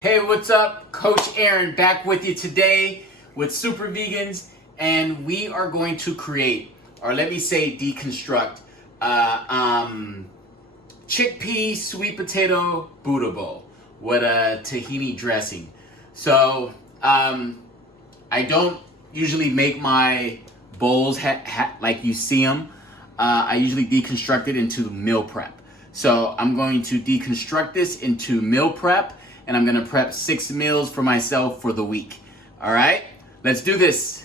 Hey, what's up? Coach Aaron back with you today with Super Vegans, and we are going to create, or let me say deconstruct, chickpea sweet potato Buddha bowl with a tahini dressing. So I don't usually make my bowls like you see them. I usually deconstruct it into meal prep. So I'm going to deconstruct this into meal prep, and I'm gonna prep 6 meals for myself for the week. All right, let's do this.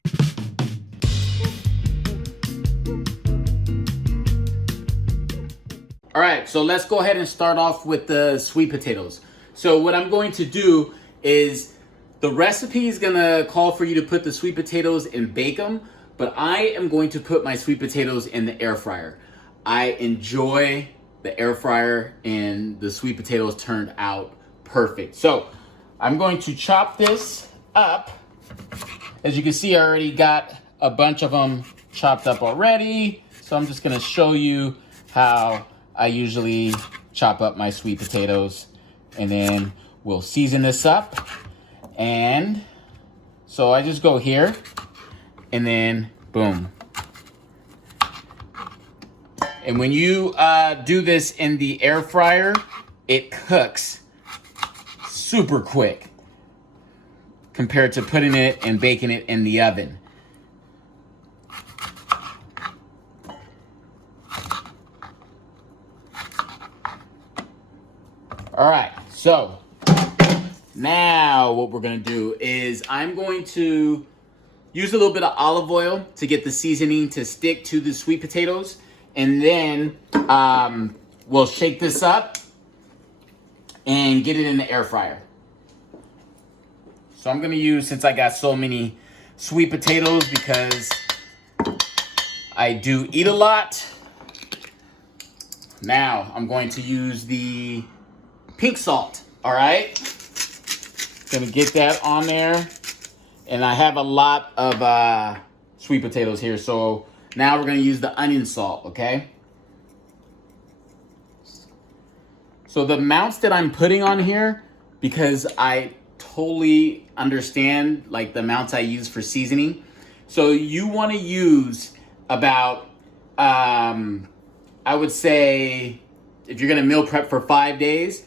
All right, so let's go ahead and start off with the sweet potatoes. So what I'm going to do is, the recipe is gonna call for you to put the sweet potatoes and bake them, but I am going to put my sweet potatoes in the air fryer. I enjoy the air fryer, and the sweet potatoes turned out perfect. So I'm going to chop this up. As you can see, I already got a bunch of them chopped up already. So I'm just gonna show you how I usually chop up my sweet potatoes, and then we'll season this up. And so I just go here and then boom. And when you do this in the air fryer, it cooks super quick compared to putting it and baking it in the oven. All right, so now what we're gonna do is I'm going to use a little bit of olive oil to get the seasoning to stick to the sweet potatoes, and then we'll shake this up and get it in the air fryer. So I'm gonna use, since I got so many sweet potatoes because I do eat a lot, now I'm going to use the pink salt, all right? Gonna get that on there. And I have a lot of sweet potatoes here, so now we're gonna use the onion salt, okay? So the amounts that I'm putting on here, because I totally understand like the amounts I use for seasoning. So you wanna use about, I would say, if you're gonna meal prep for 5 days,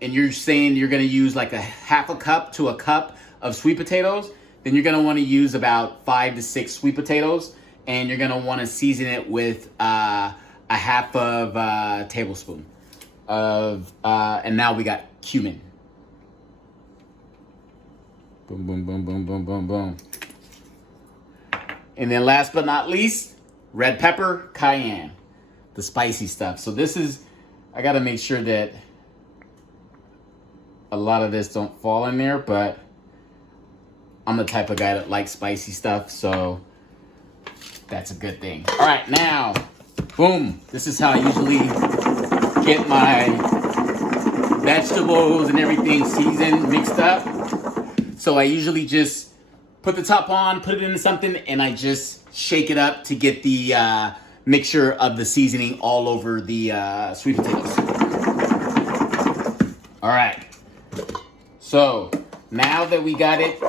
and you're saying you're gonna use like a half a cup to a cup of sweet potatoes, then you're gonna wanna use about 5 to 6 sweet potatoes, and you're gonna wanna season it with a half of a tablespoon of, and now we got cumin. Boom, boom, boom, boom, boom, boom, boom. And then last but not least, red pepper, cayenne, the spicy stuff. So this is, I gotta make sure that a lot of this don't fall in there, but I'm the type of guy that likes spicy stuff, so that's a good thing. All right, now, boom. This is how I usually get my vegetables and everything seasoned, mixed up. So I usually just put the top on, put it into something, and I just shake it up to get the mixture of the seasoning all over the sweet potatoes. All right. So now that we got it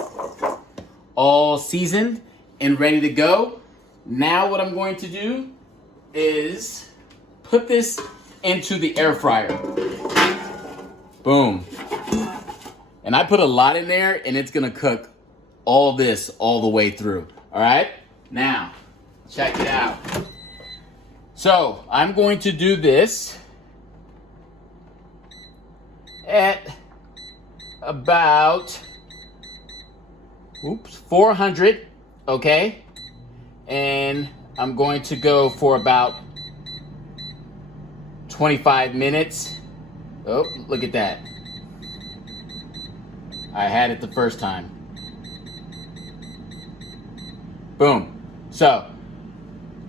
all seasoned and ready to go, now what I'm going to do is put this into the air fryer. Boom. And I put a lot in there, and it's gonna cook all this all the way through. All right, now check it out. So I'm going to do this at about 400, okay? And I'm going to go for about 25 minutes. Oh, look at that. I had it the first time. Boom. So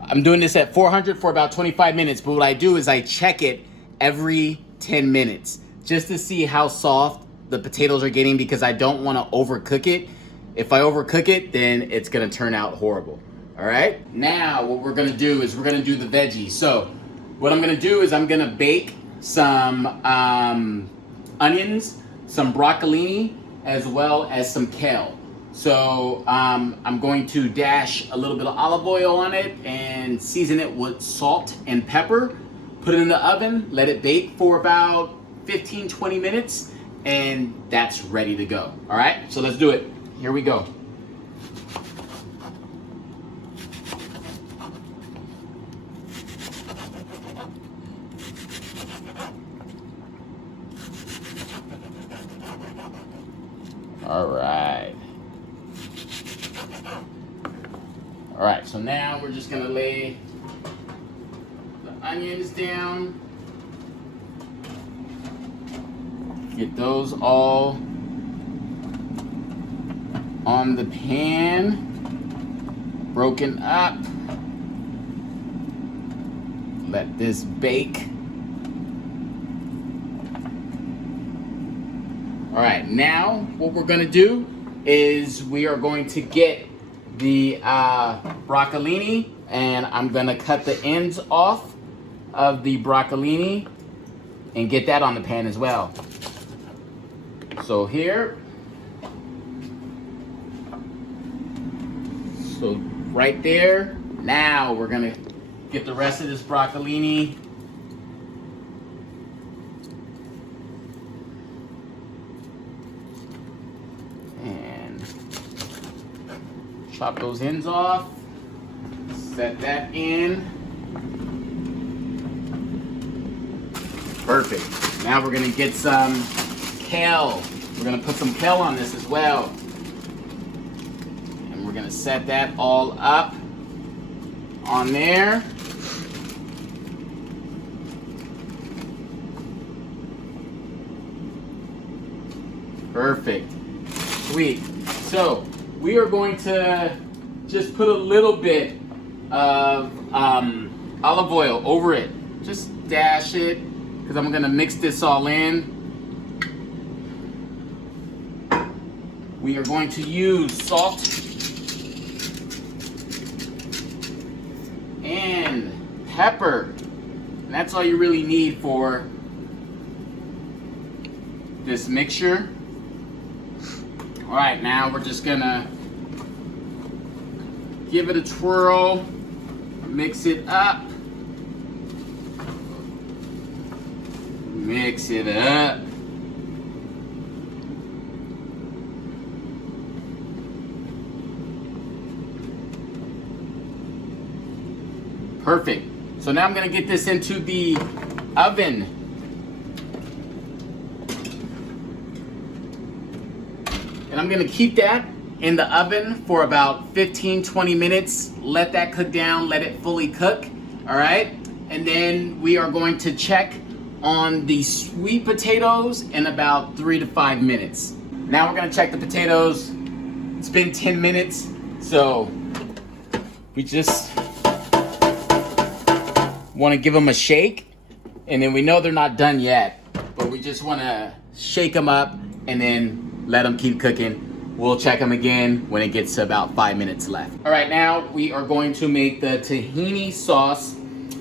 I'm doing this at 400 for about 25 minutes, but what I do is I check it every 10 minutes just to see how soft the potatoes are getting, because I don't want to overcook it. If I overcook it, then it's gonna turn out horrible. All right, now what we're gonna do is we're gonna do the veggies. So what I'm gonna do is I'm gonna bake some onions some broccolini, as well as some kale. So I'm going to dash a little bit of olive oil on it and season it with salt and pepper. Put it in the oven, let it bake for about 15-20 minutes, and that's ready to go. All right, so let's do it. Here we go. All right. All right, so now we're just gonna lay the onions down. Get those all on the pan, broken up. Let this bake. All right, now what we're gonna do is we are going to get the broccolini, and I'm gonna cut the ends off of the broccolini and get that on the pan as well. So here, so right there. Now we're gonna get the rest of this broccolini. And chop those ends off. Set that in. Perfect. Now we're gonna get some kale. We're gonna put some kale on this as well. And we're gonna set that all up on there. Perfect. Sweet. So we are going to just put a little bit of olive oil over it. Just dash it, because I'm gonna mix this all in. We are going to use salt and pepper. And that's all you really need for this mixture. All right, now we're just gonna give it a twirl, mix it up. Mix it up. Perfect. So now I'm gonna get this into the oven. And I'm gonna keep that in the oven for about 15-20 minutes. Let that cook down, let it fully cook, all right? And then we are going to check on the sweet potatoes in about 3 to 5 minutes. Now we're gonna check the potatoes. It's been 10 minutes, so we just wanna give them a shake, and then we know they're not done yet, but we just wanna shake them up and then let them keep cooking. We'll check them again when it gets to about 5 minutes left. All right, now we are going to make the tahini sauce.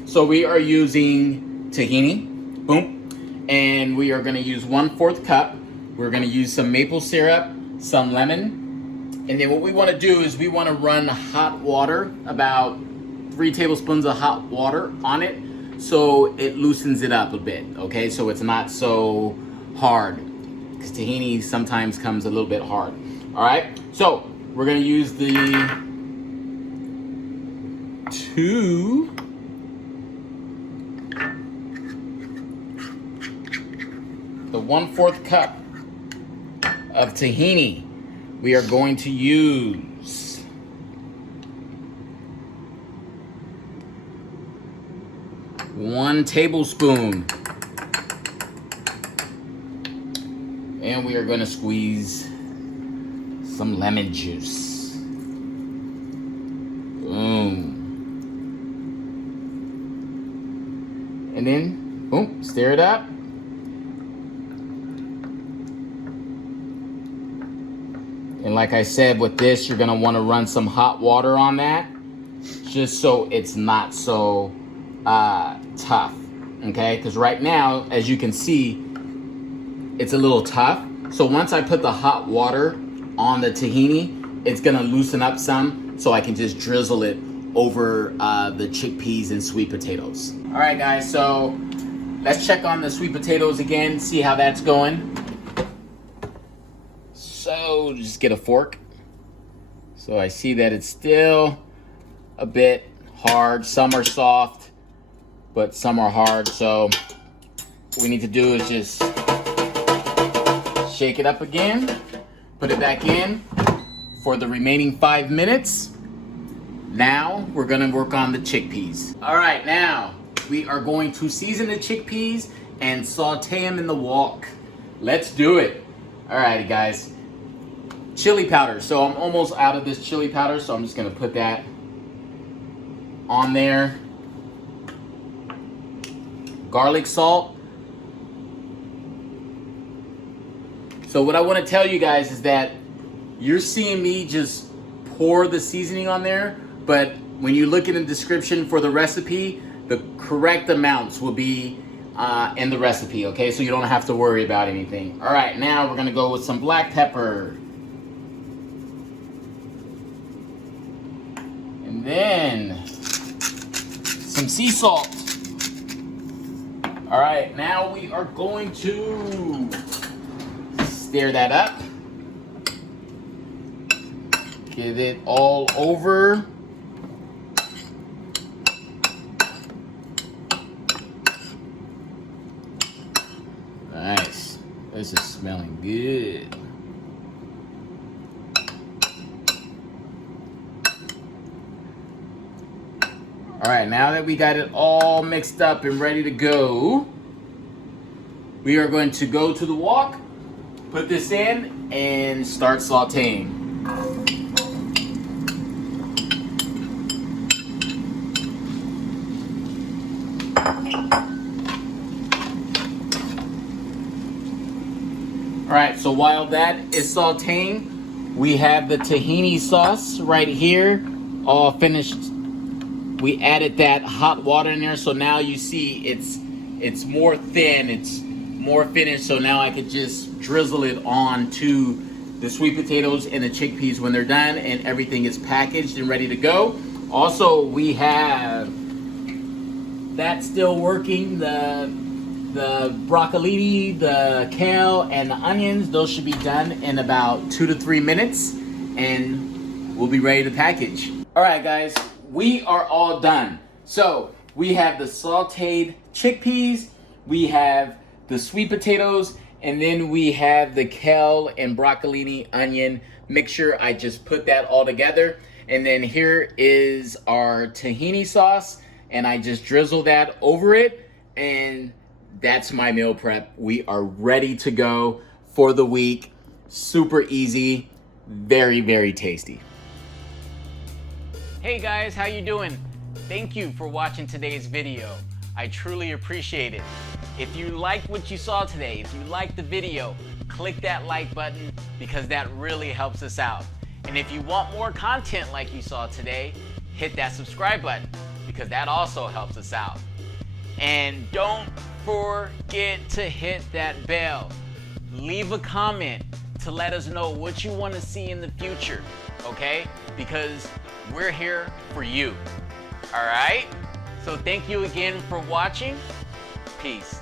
So we are using tahini, boom, and we are gonna use 1/4 cup. We're gonna use some maple syrup, some lemon, and then what we wanna do is we wanna run hot water, about 3 tablespoons of hot water on it, so it loosens it up a bit, okay? So it's not so hard, because tahini sometimes comes a little bit hard. All right, so we're gonna use the 1/4 cup of tahini. We are going to use 1 tablespoon. And we are gonna squeeze some lemon juice. Boom. And then, boom, stir it up. And like I said, with this, you're gonna wanna run some hot water on that, just so it's not so tough, okay? Because right now, as you can see, it's a little tough. So once I put the hot water on the tahini, it's gonna loosen up some, so I can just drizzle it over the chickpeas and sweet potatoes. All right, guys, so let's check on the sweet potatoes again, see how that's going. So just get a fork. So I see that it's still a bit hard. Some are soft, but some are hard. So what we need to do is just shake it up again, put it back in for the remaining 5 minutes. Now we're gonna work on the chickpeas. All right, now we are going to season the chickpeas and saute them in the wok. Let's do it. All right, guys. Chili powder. So I'm almost out of this chili powder, so I'm just gonna put that on there. Garlic salt. So what I want to tell you guys is that you're seeing me just pour the seasoning on there, but when you look in the description for the recipe, the correct amounts will be in the recipe, okay? So you don't have to worry about anything. All right, now we're gonna go with some black pepper. And then some sea salt. All right, now we are going to stir that up. Get it all over. Nice. This is smelling good. All right, now that we got it all mixed up and ready to go, we are going to go to the wok, put this in, and start sauteing. All right, so while that is sauteing, we have the tahini sauce right here, all finished. We added that hot water in there, so now you see it's more thin, it's more finished, so now I could just drizzle it on to the sweet potatoes and the chickpeas when they're done, and everything is packaged and ready to go. Also, we have that still working, the broccolini, the kale, and the onions. Those should be done in about 2 to 3 minutes, and we'll be ready to package. All right, guys, we are all done. So we have the sauteed chickpeas, we have the sweet potatoes, and then we have the kale and broccolini onion mixture. I just put that all together. And then here is our tahini sauce, and I just drizzle that over it, and that's my meal prep. We are ready to go for the week. Super easy, very, very tasty. Hey guys, how you doing? Thank you for watching today's video. I truly appreciate it. If you liked what you saw today, if you liked the video, click that like button because that really helps us out. And if you want more content like you saw today, hit that subscribe button because that also helps us out. And don't forget to hit that bell. Leave a comment to let us know what you want to see in the future, okay? Because we're here for you, all right? So thank you again for watching. Peace.